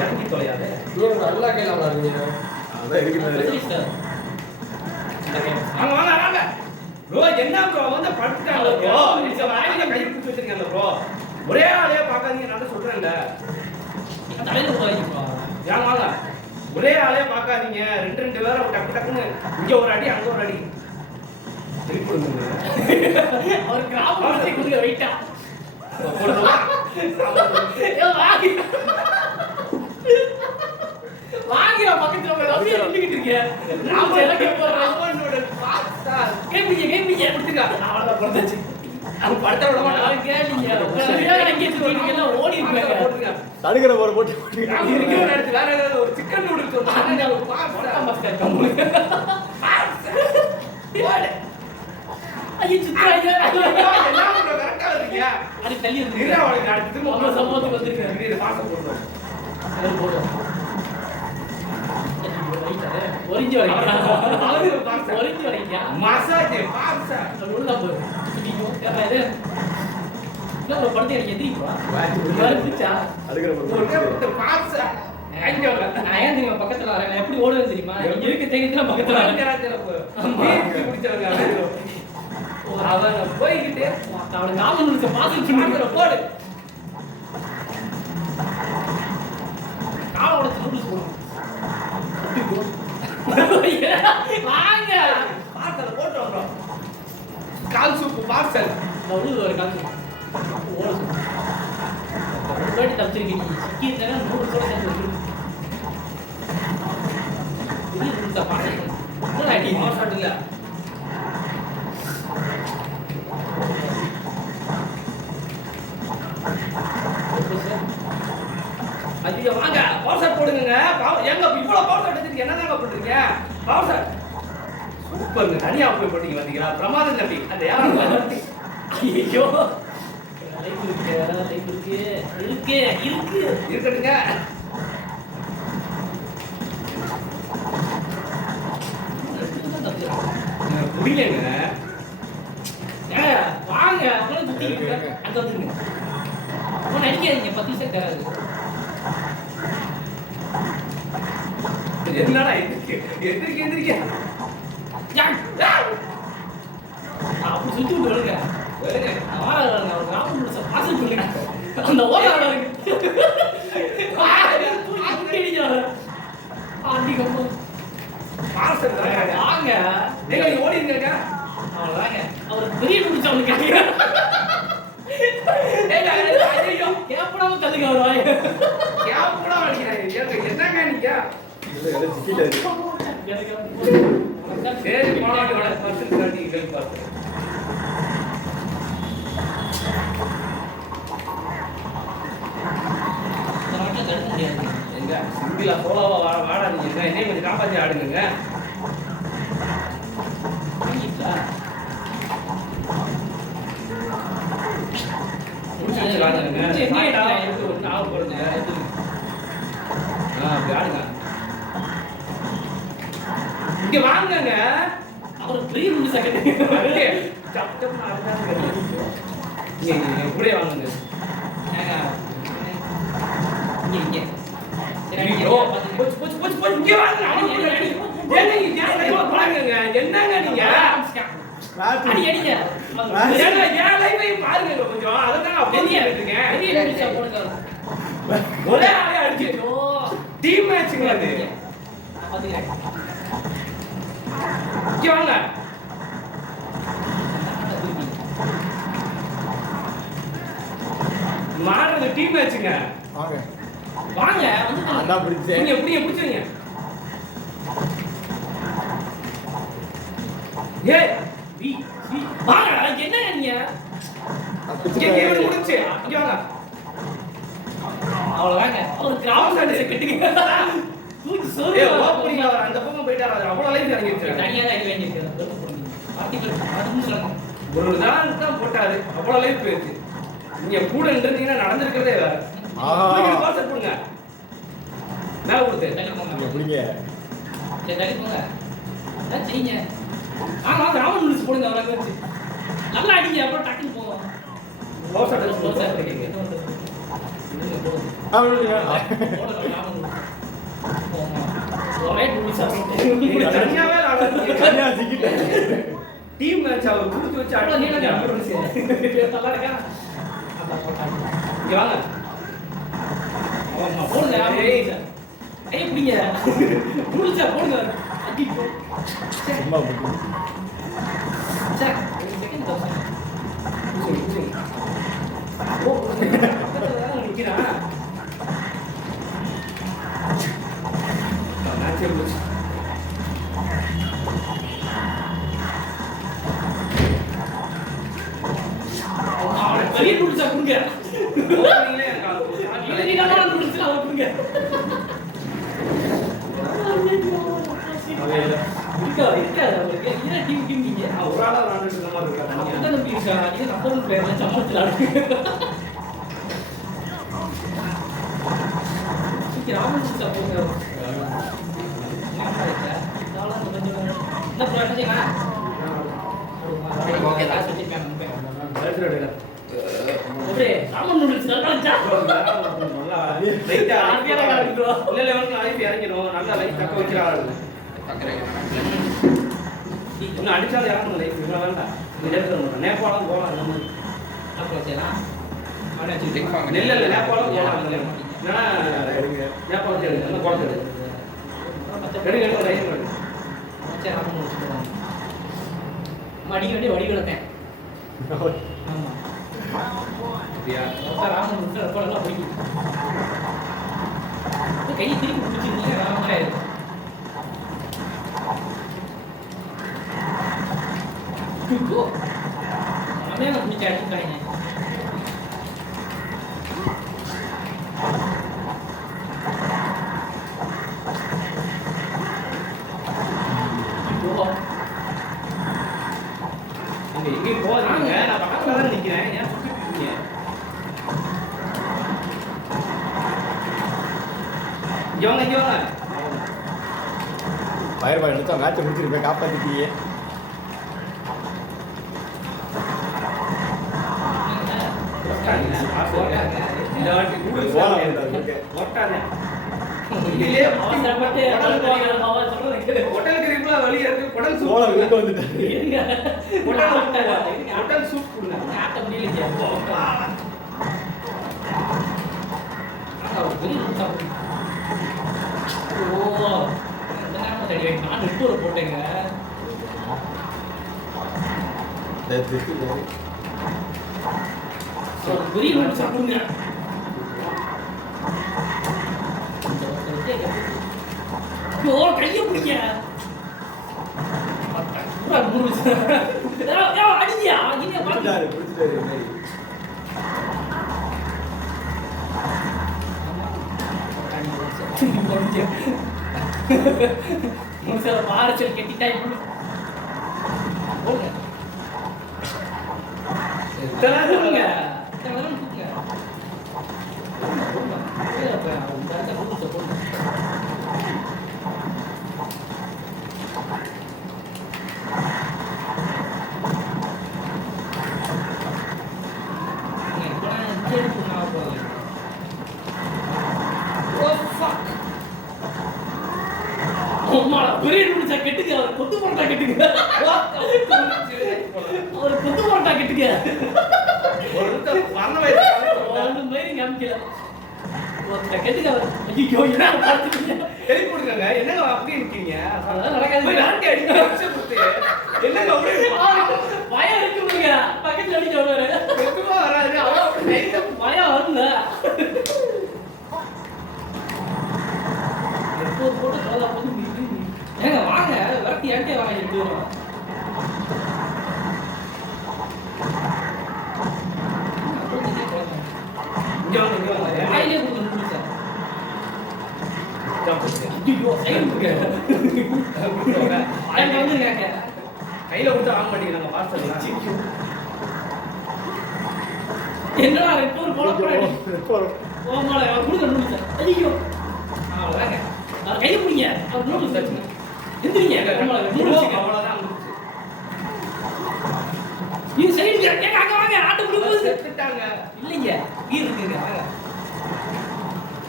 இறங்கி தொலையாது நல்லா கேட்கலாம் ப்ரோ என்ன ப்ரோ வந்து படுத்துட்டாங்க ப்ரோ இந்த வாயில கை பிடிச்சு வச்சிருக்கீங்க ப்ரோ ஒரே ஆளே பார்க்காதீங்க நான் சொல்றேன்ல தலையில போய் ப்ரோ ஏன் வாங்க ஒரே ஆளே பார்க்காதீங்க ரெண்டு பேரை டக்கு டக்குன்னு இங்க ஒரு அடி அங்க ஒரு அடி திருப்பிடுங்க அவர் கிராமத்தை கொடுங்க வெயிட்டா வாங்கி பக்கத்துல போய் அப்படியே நின்னுக்கிட்டு இருக்கேன் நாம எல்லாம் கேட்போம் கேப்பீங்க கொடுத்துக்கா அவ்வளவுதான் கொடுத்தாச்சு அது படத்தை விட மாட்டாங்க கேளுங்க ஓடி இருக்காங்க தடுக்கிற போற போட்டு வேற ஏதாவது ஒரு சிக்கன் நூடுல்ஸ் அது தள்ளி சம்பவத்துக்கு வந்துருக்கேன் ஒரிஞ்சு வரைக்கும் மசாஜ் படத்தை எனக்கு எதிரிப்பா நான் ஏன் தெரியுமா பக்கத்துல வரேன் எப்படி ஓடுவேன் தெரியுமா இருக்கு தெரியுதுன்னா பக்கத்துல அவன் போய்கிட்டு அவனை காமன் பாத்துட்டு போடு காலோட நூடுல்ஸ் போடும் வாங்க பார்சல் போட்டு வரோம் கால் சூப்பு பார்சல் நான் ஒரு கால் சூப்பு ஓட போயிட்டு தப்பிச்சிருக்கீங்க சிக்கிட்டாங்க நூடுல்ஸோட சேர்ந்து இது நூடுல்ஸா பார்சல் அடி மாசாட் இல்ல அதிக வாங்க பவர் ஷாட் போடுங்க எங்க இவ்வளவு பவர் ஷாட் எடுத்துட்டு என்னதாங்க பண்றீங்க பவர் ஷாட் சூப்பர்ங்க தனியா போய் போட்டீங்க பாத்தீங்களா பிரமாதம் தம்பி அந்த யாரும் ஐயோ லைஃப் இருக்கு இருக்கட்டுங்க புரியலங்க வாங்க அங்க வந்துருங்க நடிக்காதீங்க 10 நிமிஷம் தராது என்னடா எந்திரிக்க அப்படி சுத்தி விட்டு வருங்க அந்த ஓட வாங்க ஓடிங்க அவ்வளவுதாங்க அவர் பெரிய முடிச்சவனுக்கு கேப்படாம தள்ளுங்க அவர் வாங்க கேப்படாம என்னங்க நீங்க சரி போனாங்க பர்சன் காட்டி கேள் பார்த்து எங்க சிங்கிளா சோலோவா வாடாதீங்க என்னையும் கொஞ்சம் காப்பாத்தி ஆடுங்க இங்க வாங்குங்க அவர் பெரிய முடிச்சா கூட வாங்குங்க என்னங்க நீங்க பாருங்க கொஞ்சம் அதான் ஒரே ஆளே அடிச்சு டீம் மேட்சுங்க அது வாங்க மாறுறது டீம் மேட்சுங்க வாங்க அதான் பிடிச்சேன் நீங்க எப்படி பிடிச்சீங்க ஏய் பி சி வாங்க என்ன நீங்க கேம் முடிஞ்சு இங்க வாங்க அவ்வளவுதாங்க அவர் கிரவுண்ட் சர்வீஸ் கட்டிங்க தூக்கி சோறு ஓப்பனிங் அவர் அந்த பக்கம் போயிட்டாரு அவ்வளவு லைஃப் இறங்கி இருக்காரு தனியா தான் வேண்டி இருக்கு பார்ட்டிகல் அதுன்னு சொல்லுங்க ஒரு தான் போட்டாரு அவ்வளவு லைஃப் போயிருக்கு நீங்க கூட இருந்தீங்கன்னா நடந்திருக்கிறதே வேற ஆஹா. பார்சல் போடுங்க மேல கொடுத்து தள்ளி போங்க. நீங்க பிடிங்க. சரி, தள்ளி போங்க. அதான் செய்யுங்க. ராமன் நூடுல்ஸ் போடுங்க அவரை வச்சு. நல்லா அடிங்க அப்புறம் டக்குன்னு போகும். பார்சல் இருக்கீங்க ஆ, விடுங்க. ஒரே நூடுல்ஸ் நீங்க தனியாவே விளையாடுறீங்க. தனியா சிக்கிட்டேன். டீம் மேட்ச் அவர் குடுத்து வச்சு நல்லா அடிச்சு இருக்கா? இங்க வாங்க ஆமா, போடுங்க. ஏய். கை பிடிங்க. நூடுல்ஸா போடுங்க. அடி போ. சும்மா பிடிங்க. சே, ஒரு செகண்ட் தோசை. ஓ நிக்கிறான் மேட்ச் முடிச்சு அவனை பெரிய நூடுல்ஸா கொடுங்க. நீங்களே எனக்கு அது ஒரு shot இல்ல, நீ நல்லா நூடுல்ஸ் அவன் கொடுங்க. இருக்கா அவங்களுக்கு? என்ன டீம் நீங்க? ஒரு ஆளா விளையாண்டுட்டு இருக்க மாதிரி இருக்கா தனியா? அப்படிதான் நம்பி இருக்கா? நீங்க நம்பரும் பேர்ல சம்பளத்தில் ஆடுங்க. சீக்கிரம் ராமன் நூடுல்ஸா போங்க. என்ன ப்ரோ, என்ன செய்யலாம்? ஓகே, லாஸ்ட் வச்சிருக்கேன். பேசுற எடுங்க. அப்படியே ராமன் நூடுல்ஸ் நல்லா இருந்துச்சா? நல்லா லைட்டா ஆர்டியா இருக்கு bro. இல்ல இல்ல வந்து லைட் இறங்கிடும் நல்லா லைட் தக்க வைக்கிறாள் இன்னும் அடிச்சாலும் இறங்கணும் லைட் இவ்வளவு வேண்டாம் இந்த இடத்துல நேபாளம் போகலாம் அந்த மாதிரி அப்புறம் செய்யலாம். அவனை வச்சு டிக் இல்ல இல்ல நேபாளம் போகலாம் ஏன்னா நேபாளத்தை எடுங்க அந்த குளத்தை எடுங்க எடுங்க எடுங்க லைட் எடுங்க சரி, ராமன் நூடுல்ஸ் போடுவாங்க. அடிக்கடி வடிவெடுத்தேன். ஆமா. அப்படியா அப்பா ராமன் நூடுல்ஸ் ரொம்ப நல்லா பிடிக்கும். கையை திருப்பி பிடிச்சிருந்தீங்க ராமன் ஆயிடும். அவனே நான் பிடிச்ச அடிச்சுட்டாங்க. நீங்க எங்கேயும் போகாதீங்க நான் பக்கத்துல தான் நிக்கிறேன் ஏன் சுத்திட்டு இருக்கீங்க இங்க வாங்க ஃபயர் பாய் எடுத்தா மேட்ச் முடிச்சிருப்பேன் காப்பாத்திட்டீங்க. இந்த வாட்டி நூடுல்ஸ் ஒட்டாதே இல்லையே அவசரப்பட்டு அவன் சொல்றது கேளு. ஹோட்டல் கிரீப்ல வெளிய இருக்கு குடல் போல சூப் வீட்டு வந்துட்டாரு. இருங்க. ஹோட்டல் சூப் கொடுங்க ஆட்ட முடியலைங்க. ஒரு பெரிய நூடுல்ஸா போடுங்க. ஓ, இந்த நேரம் சரி, நான் நெட்டூரை போட்டேங்க. ஒரு பெரிய நூடுல்ஸா கொடுங்க. ஐயோ, கையை பிடிங்க. பூரா நூடுல்ஸ். அடியா இனியா பாத்து. பிடிச்சிட்டாரு பிடிச்சிட்டாரு இந்த மாதிரி. முழுசாக பாரச்சல் கட்டிட்டா இப்படி போங்க. இதெல்லாம் போங்க. சொல்லுங்க பெரிய நூடுல்ஸா கெட்டுங்க. அவர் கொத்து பரோட்டா கெட்டுங்க. அவர் கொத்து பரோட்டா கெட்டுங்க. ஒன்று மாதிரி காமிக்கல. ஒருத்தர் கெட்டுங்க அவர். ஐயோ, என்ன பார்த்துட்டீங்க? என்னங்க அப்படியே இருக்கீங்க அதெல்லாம் நடக்காது. போய் நாட்டி அடிக்க வருஷம் கொடுத்து என்னங்க அப்படியே பயம் இருக்குங்க. பக்கத்துல அடிக்க வருவாரு. வெக்கமா வராது அவ்வளோ அப்படி லைட்டா பயம் வருங்க. எப்போது போட்டு தோதா போது ஏங்க வாங்க விரட்டி ஏன்ட்டே வாங்க எப்படி வரும். இங்க வாங்க வாயிலே கொடுக்க முடியும் சார். ஐயோ, சைடு வந்துருக்காங்க. கையில கொடுத்து வாங்க மாட்டேங்கிறாங்க பார்சல் என்னடா ரெட்டூர் போட போறேன். கோமாள கொடுங்க நூடுல்ஸ். ஐயோ. அவ்வளவுதாங்க. அவர் கையை பிடிங்க. அவர் நூடுல்ஸ் தச்சுங்க. எந்திரிங்க கோமாள நூடுல்ஸ். அவ்வளவுதான் முடிஞ்சுச்சு. இது சரி இல்ல. ஏங்க அங்க வாங்க. ஆட்டு புடி செத்துட்டாங்க. இல்லைங்க. கீழ இருக்குங்க. வாங்க.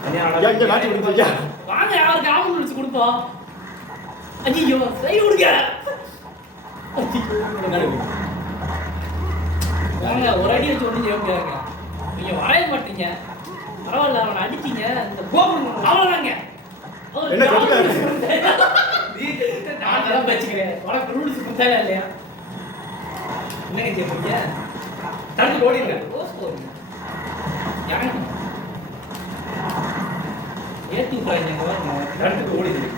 ஐயா, இங்க காய்ச்சி குடிச்சிருக்கியா? வாங்க அவருக்கு ஆம நூடுல்ஸ் கொடுப்போம். ஐயோ சரி விடுங்க. வாங்க ஒரு அடி வச்சு ஒண்ணு செய்ய முடியாதுங்க. நீங்க வரைய மாட்டீங்க. பரவாயில்ல அவனை அடிச்சீங்க. இந்த கோபுரம் அவ்வளவுதாங்க. என்ன சொல்றாரு? நீ செத்துட்ட. நான் தான் வச்சுக்கிறேன். உனக்கு நூடுல்ஸ் கொடுத்தாயா இல்லையா? என்னங்க செய்ய தடுத்து ஓடிடுங்க. ரோஸ் போடுங்க. யாங்க ஏத்தி விட்டாங்க பாருங்க. தடுத்து ஓடிடுங்க.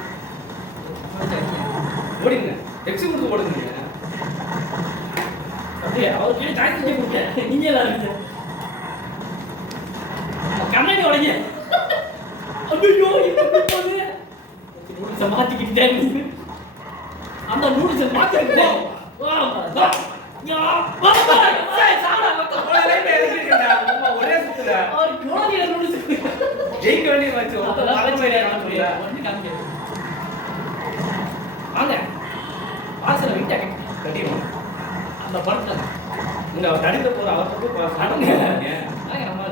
ஓடிடுங்க. எக்ஸி கொடுத்து ஓடுங்க. அப்படியே அவர் கீழே தாக்கி கொடுங்க. நீங்க எல்லாம் இருக்கு. கண்ணாடி உடைங்க. ஐயோ என்ன போகுது? நூடுல்ஸை மாத்திக்கிட்டே நீங்க. அந்த நூடுல்ஸை மாத்திக்கிட்டே. வா வா. யா வா வா. சாடா மக்கள். ஒரே பேருக்குடா. ஒரே சுத்துல. அவர் கோடியில நூடுல்ஸ். ஜெயிக்க வேண்டிய மேட்ச். அதெல்லாம் பிரச்சனை இல்ல. ஒண்ணு காமிக்க. வாங்க. வாசல விட்டா கட்டிடுவோம். அந்த படத்துல நீங்க அவர் தடுக்க போற அவர் பக்கம் அடங்க. பாருங்க. வாங்க நம்ம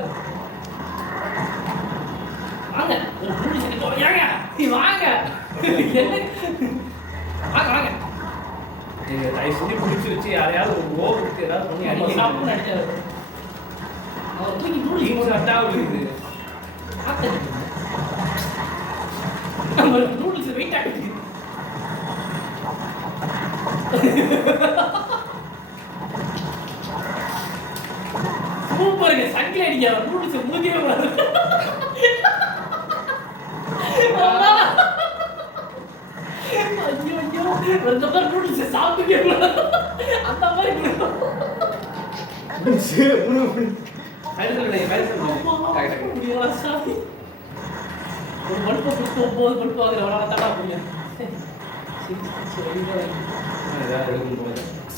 வாங்க. ஒரு நூடுல்ஸ் கிட்ட வாங்க. நீ வாங்க. என்ன வாங்க வாங்க. நீங்க தயவு செஞ்சு பிடிச்சி வச்சு யாரையாவது ஒரு ஓ கொடுத்து ஏதாவது பண்ணி நம்ம அடிக்க சாப்பிட்டு அடிச்சாரு. அவர் தூக்கி நூடுல்ஸ் டீம் சட்டா விழுகுது. நம்ம நூடுல்ஸ் வெயிட் ஆகுது. சூப்பருங்க. சங்கிலி அடிக்க நூடுல்ஸ் மூஞ்சியே கூடாது. ஐயோ ஐயோ அந்த மாதிரி நூடுல்ஸ் சாப்பிட்டு அந்த மாதிரி முடியல சாமி. ஒரு பல்பை கொடுத்து 9 பல்பு வாங்குற வர தடா முடியும்.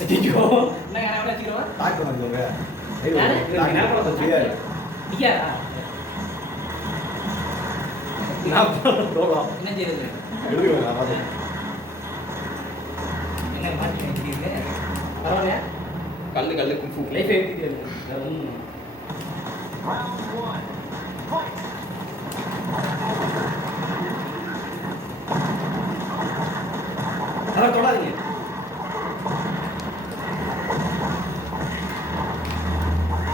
ஐயோ என்னங்க நான் வச்சுக்கிறேன். தாக்கு வந்தவங்க. யாரு? தெரியாது. நீயா நான் ப்ரோலாம். என்ன செய்யுது? எடுத்துக்கோங்க, நான் பாத்துக்கிறேன். என்ன மாட்டி நிக்கிறீங்க? பரவாயில்லையா? கல்லு குஃபு லைஃப் ஏத்திட்டே இருக்கு. வேற ஒண்ணும் இல்ல. அத தொடாதீங்க.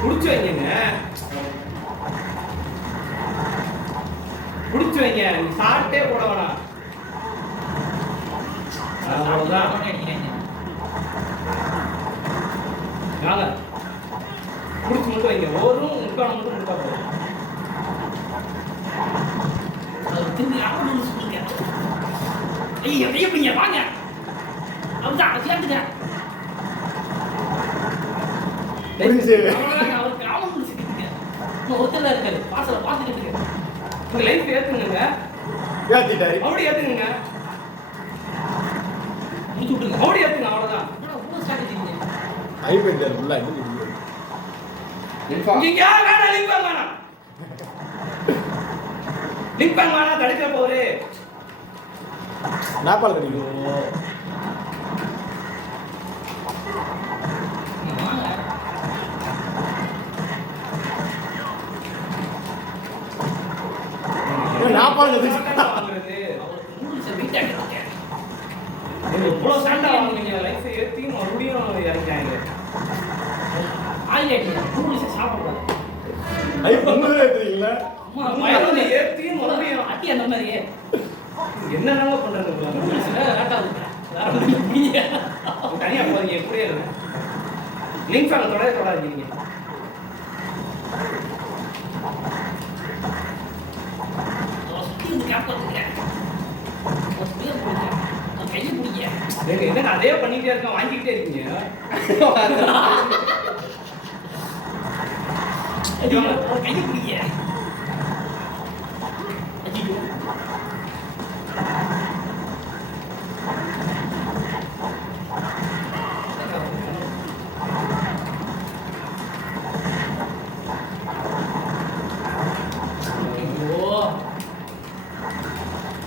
புடிச்சு வைங்க. புடிச்சு வைங்க. நீ சாப்பிட்டே போட வேணாம். அவ்வளவுதான். அடிக்கிறீங்க. வாங்க. புடிச்சு மட்டும் வைங்க. ஓரும் முக்கான மட்டும் முட்டா போதும். அது திரும்பி ஆகணும்னு சொல்லுங்க. ஐயோ எப்படிங்க வாங்க. அவதான் சேர்ந்துங்க. புரிஞ்சு. அவ்வளவுதாங்க. அவருக்கு ஆகணும்னு சொல்லிட்டுங்க. இன்னும் ஒருத்தர் இருக்காரு. வாசல பார்த்துக்கிட்டு இருக்கு. உங்க லைஃப் ஏத்துங்க. ஏத்திட்டாரு. அப்படி ஏத்துங்க. முடிச்சு விட்டுருங்க. அப்படி ஏத்துங்க. அவ்வளவுதான். என்னடா இவ்வளவு ஸ்ட்ராட்டஜிங்க? ஐபேட் ஃபுல்லா என்ன தெரியுது? இங்க வேணாம் லிங்க் வேணாம். லிங்க் வேணாம் தடுக்க போறே. நாப்பால் கிடைக்கும். வாங்க. நாப்பால் வாங்குறது. அவருக்கு நூடுல்ஸ் வெயிட் ஆகிட்டு நீங்க இவ்வளவு சாண்டா வாங்குறீங்க. லைஃப் ஏத்தி மறுபடியும் இறங்கிட்டாங்க. ஆயில் ஆயிடுங்க. நூடுல்ஸ் சாப்பிடக்கூடாது. ஐ பொங்கலே தெரியுங்களா? அம்மா மறுபடியும் ஏத்தி மறுபடியும் அட்டி அந்த மாதிரி என்னென்ன பண்றது நூடுல்ஸ்ல வேட்டாது. வேற ஒன்றும் புரிய. தனியா போறீங்க. எப்படியே இருங்க. லிங்க் ஃபேன் தொடாதீங்க நீங்க. கையை பிடிங்க. என்ன அதே பண்ணிட்டே இருக்கேன். வாங்கிக்கிட்டே இருக்கீங்க. கையை பிடிங்க. ஐயோ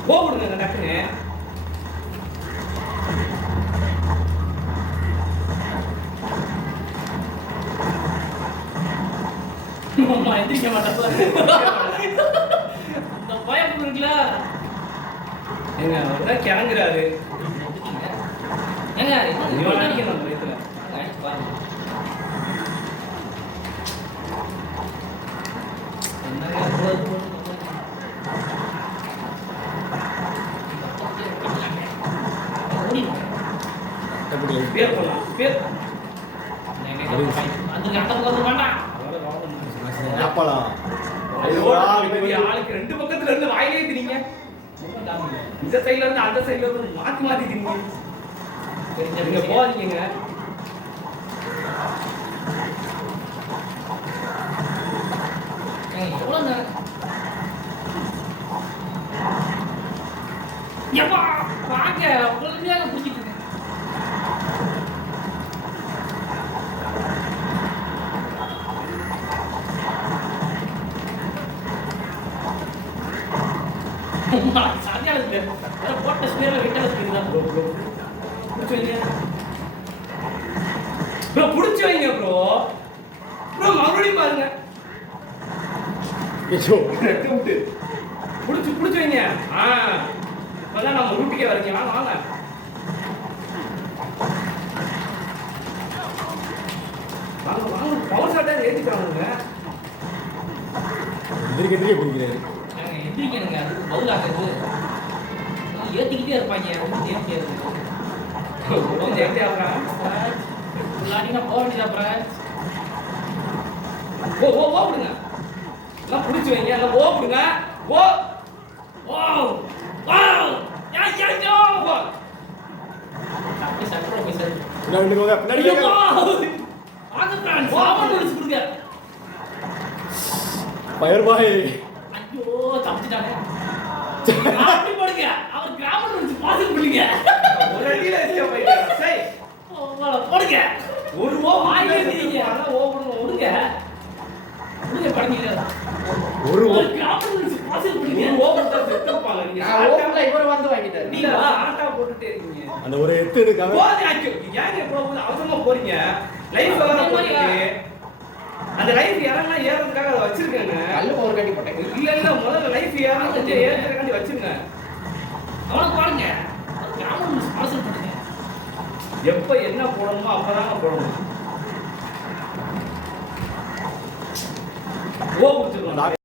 போடுங்க டக்குன்னு. அம்மா எந்திரிக்க மாட்டேன். இந்த பயம் இருக்குல்ல. ஏங்க அவர்தான் கிளங்குறாரு. ஏங்க இவன் அடிக்கணும் நம்ம வயித்துல. பாருங்க. என்னங்க அவ்வளவு கட்டப்படி பேர் பண்ணலாம். பேர் அந்த கட்டத்துல வந்து வேண்டாம். சாப்பாடா ஆளுக்கு ரெண்டு பக்கத்துல இருந்து வாயிலே திரிங்க. இந்த சைடுல இருந்து அந்த சைடுல இருந்து மாத்தி மாத்தி திரிங்க. நீங்க போறீங்க. எவ்வளவு நேரம்? எப்பா வாங்க பொறுமையாக பிடிச்சிட்டு இருக்கேன். சரியான பேர் போட்ட ஸ்பீர்ல விட்டால ஸ்பீர் தான் ப்ரோ புடிச்சு வைங்க. ப்ரோ புடிச்சு வைங்க ப்ரோ. ப்ரோ மறுபடியும் பாருங்க. ஐயோ ரெட்டு விட்டு புடிச்சு வைங்க. இப்பதான் நம்ம ரூட்டுக்கே வரீங்க. வாங்க வாங்க. வாங்க வாங்க. பவர் ஷாட்டா ஏத்திட்டாங்க. எதிர்க்க பிடிக்கிறாரு. எந்திரிக்கணுங்க அதுக்கு பதிலாகிறது ஏற்றிக்கிட்டே இருப்பாங்க ஏற்றிக்கிறது கொஞ்சம் எப்படி ஆகுறாங்க? இல்லாட்டினா போக வேண்டியது அப்புறம் ஓடுங்க. எல்லாம் புடிச்சு வைங்க. எல்லாம் ஓடுங்க. ஓ ஓ ஓ யா யா யா அப்படி சட்டை போய் சார் பின்னாடி வாங்க பின்னாடி வாங்க. வாங்க ஃப்ரெண்ட்ஸ் சாப்பாடு வச்சு கொடுங்க. ஃபயர் பாய் ஐயோ தப்பிச்சிட்டானே. அப்படி போடுங்க. அவர் கிராமம் வச்சு பாஸ் பண்ணுங்க. ஒரு அடியில எஸ்கேப் ஆயிட்டாங்க. சரி போடுங்க. ஒரு வாயிலே தெரியுங்க. அதான் ஓடுங்க. விடுங்க விடுங்க படிக்கிறதா ஒரு ஒரு கிராமம் வச்சு பாஸ் பண்ணுங்க. நீங்க ஓவர் தான் செத்துப்பாங்க. நீங்க ஓவர்ல இவர் வந்து வாங்கிட்டாரு. நீங்க ஆட்டா போட்டுட்டே இருக்கீங்க. அந்த ஒரு எத்து எடுக்காம போதே ஆச்சு. ஏங்க இவ்வளவு அவசரமா போறீங்க? லைஃப் வேற போட்டுட்டு அந்த லைஃப் இறங்கினா ஏறதுக்காக அதை வச்சிருக்கேங்க. கல்லு ஒரு கட்டி போட்டேன். இல்ல முதல்ல லைஃப் ஏறணும் கொஞ்சம் ஏறதுக்காண்டி வச்சிருங்க. அவனுக்கு பாருங்க கிராமம் வச்சு பாஸ் பண்ணுங்க. எப்ப என்ன போடணுமோ அப்பதாங்க போடணும். ஓ கொடுத்துருவாங்க.